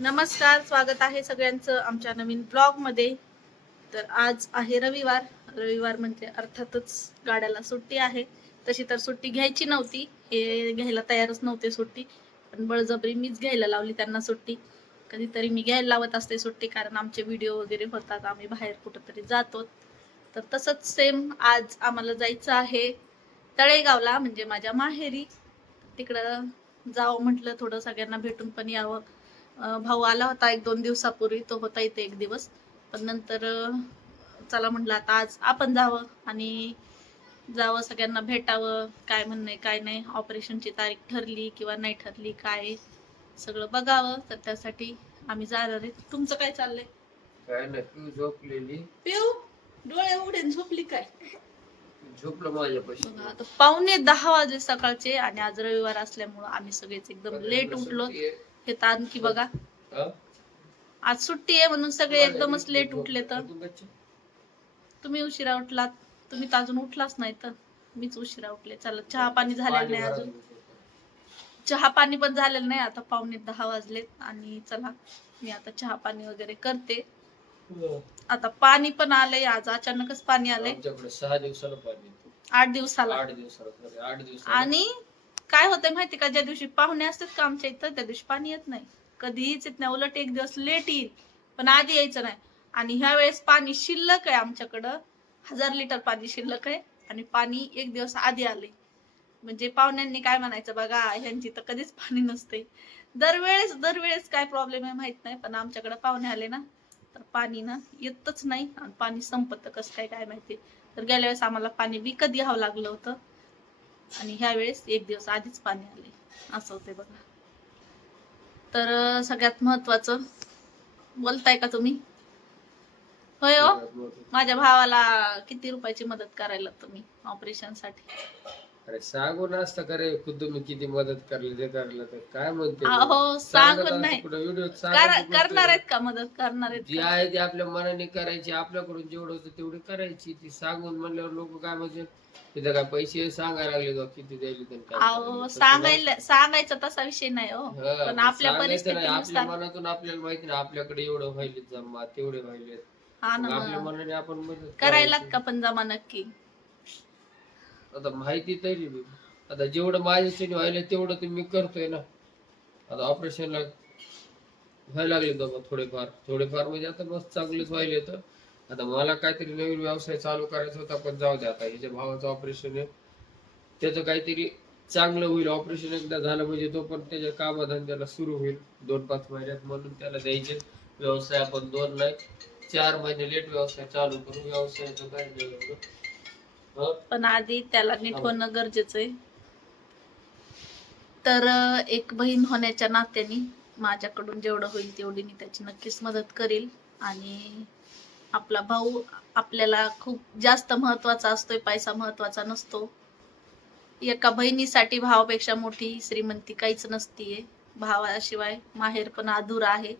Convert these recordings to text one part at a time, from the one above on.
नमस्कार स्वागत आहे सगळ्यांचं आमच्या नवीन ब्लॉगमध्ये तर आज आहे रविवार. रविवार म्हणजे अर्थातच गाड्याला सुट्टी आहे. तशी तर सुट्टी घ्यायची नव्हती. हे घ्यायला तयारच नव्हते सुट्टी. पण बळजबरी मीच घ्यायला लावली त्यांना सुट्टी. कधीतरी मी घ्यायला लावत असते सुट्टी कारण आमचे व्हिडिओ वगैरे होतात. आम्ही बाहेर कुठंतरी जातो. तर तसंच सेम आज आम्हाला जायचं आहे तळेगावला म्हणजे माझ्या माहेरी. तिकडं जावं म्हटलं थोडं सगळ्यांना भेटून पण यावं. भाऊ आला होता एक दोन दिवसापूर्वी तो होता इथे एक दिवस. पण नंतर चला म्हटलं आता आज आपण जावं आणि जावं सगळ्यांना भेटावं. काय म्हणणं काय नाही. ऑपरेशनची तारीख ठरली किंवा नाही ठरली काय सगळं बघावं. तर त्यासाठी आम्ही जाणार आहे. तुमचं काय चाललंय? काय नाही तू झोपलेली. पिऊ डोळे उघडे झोपली काय? झोपलं माझ्यापाशी. बघा, आता पावणे दहा वाजले सकाळचे आणि आज रविवार असल्यामुळं आम्ही सगळेच एकदम लेट उठलो. हे आणखी बघा? आज सुट्टी आहे म्हणून सगळे एकदमच लेट उठले तर? तुम्ही उशिरा उठलात. तुम्ही तर अजून उठलाच नाही तर. मीच उशिरा उठले. चला चहा पाणी झालेलं नाही अजून. चहा पाणी पण झालेलं नाही. आता पावणे दहा वाजलेत आणि चला मी आता चहा पाणी वगैरे करते. आता पाणी पण आलंय. आज अचानकच पाणी आलंय. सहा दिवसाला पाणी. आठ दिवसाला. आठ दिवसाला खरं, आठ दिवसाला. आणि काय होतंय माहिती का? ज्या दिवशी पाहुणे असतात का आमच्या इथं त्या दिवशी पाणी येत नाही. कधीच येत नाही. उलट एक दिवस लेट येईल पण आधी यायचं नाही. आणि ह्या वेळेस पाणी शिल्लक आहे आमच्याकडं. हजार लिटर पाणी शिल्लक आहे आणि पाणी एक दिवस आधी आले म्हणजे पाहुण्यांनी काय म्हणायचं बघा ह्यांची तर कधीच पाणी नसते दरवेळेस दरवेळेस काय प्रॉब्लेम आहे माहीत नाही पण आमच्याकडे पाहुणे आले ना तर पाणी ना येतच नाही. आणि पाणी संपत कसं काय काय माहिती. तर गेल्या वेळेस आम्हाला पाणी विकत घ्यावं लागलं होतं? आणि ह्या वेळेस एक दिवस आधीच पाणी आले असं होते बघा. तर सगळ्यात महत्वाचं बोलताय का तुम्ही? होय हो. माझ्या भावाला किती रुपयाची मदत करायला तुम्ही ऑपरेशनसाठी? अरे सांगून असतं का रे? खुद मी किती मदत करली ते करलं तर काय म्हणते अहो सांगून नाही. व्हिडिओ करा- करणार आहेत का मदत? करणार आहेत जी का? आहे ती आपल्या मनाने करायची आपल्याकडून जेवढं होतं तेवढी करायची. ती सांगून म्हणल्यावर लोक काय म्हणजे तिथं काय पैसे सांगायला लागले किती काय अहो करायला. तसं सांगायला सांगायचं तसा विषय नाही हो. हा, पण आपल्या सांगायचं नाही. आपल्या परिस्थितीनुसार मनातून आपल्याला माहिती नाही. आपल्याकडे एवढं व्हायले जमा तेवढे व्हायले हा ना आपल्या मग. मनाने आपण मदत करायलात करायची. का पण जमा नक्की? आता माहिती तरी आता जेवढं माझ्यासाठी व्हायला तेवढं ते मी करतोय ना. आता ऑपरेशनला व्हायला लागले बाबा थोडेफार. थोडेफार म्हणजे आता मस्त चांगलेच व्हायले तर आता मला काहीतरी नवीन व्यवसाय चालू करायचा होता पण जाऊ दे आता. ह्याच्या भावाचं ऑपरेशन आहे. त्याचं काहीतरी चांगलं होईल. ऑपरेशन एकदा झालं म्हणजे तो पण त्याच्या कामधंद्याला सुरू होईल. दोन पाच महिन्यात म्हणून त्याला द्यायचे. व्यवसाय आपण दोन नाही चार महिने लेट व्यवसाय चालू करू. व्यवसायाचं काय पण आधी त्याला नीट होणं गरजेचं आहे तर एक बहीण होण्याच्या नात्याने माझ्याकडून जेवढं होईल तेवढी मी त्याची नक्कीच मदत करील. आणि आपला भाऊ आपल्याला खूप जास्त महत्त्वाचा असतोय पैसा महत्त्वाचा नसतो. एका बहिणीसाठी भावापेक्षा मोठी श्रीमंती काहीच नसतीये. भावाशिवाय माहेर पण अधुरा आहे.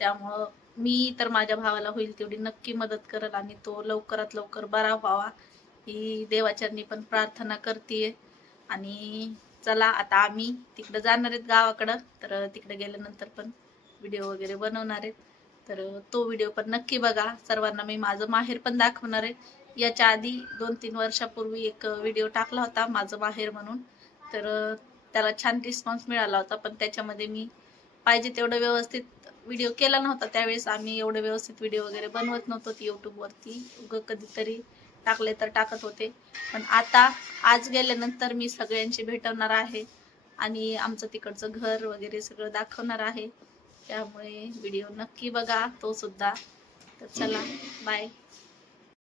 त्यामुळं मी तर माझ्या भावाला होईल तेवढी नक्की मदत करल आणि तो लवकरात लवकर बरा व्हावा. ही देवाचरणी पण प्रार्थना करते आणि चला आता आम्ही तिकडे जाणार आहेत गावाकडं. तर तिकडे गेल्यानंतर पण व्हिडिओ वगैरे बनवणार आहेत. तर तो व्हिडिओ पण नक्की बघा. सर्वांना मी माझं माहेर पण दाखवणार आहे. याच्या आधी दोन तीन वर्षापूर्वी एक व्हिडिओ टाकला होता माझं माहेर म्हणून. तर त्याला छान रिस्पॉन्स मिळाला होता. पण त्याच्यामध्ये मी पाहिजे तेवढं व्यवस्थित व्हिडिओ केला नव्हता. त्यावेळेस आम्ही एवढं व्यवस्थित व्हिडिओ वगैरे बनवत नव्हतो. ती युट्यूबवरती उगं कधीतरी टाकले तर टाकत होते. पण आता आज गेल्यानंतर मी सगळ्यांशी भेटवणार आहे आणि आमचं तिकडचं घर वगैरे सगळं दाखवणार आहे. त्यामुळे व्हिडिओ नक्की बघा तो सुद्धा. तर चला बाय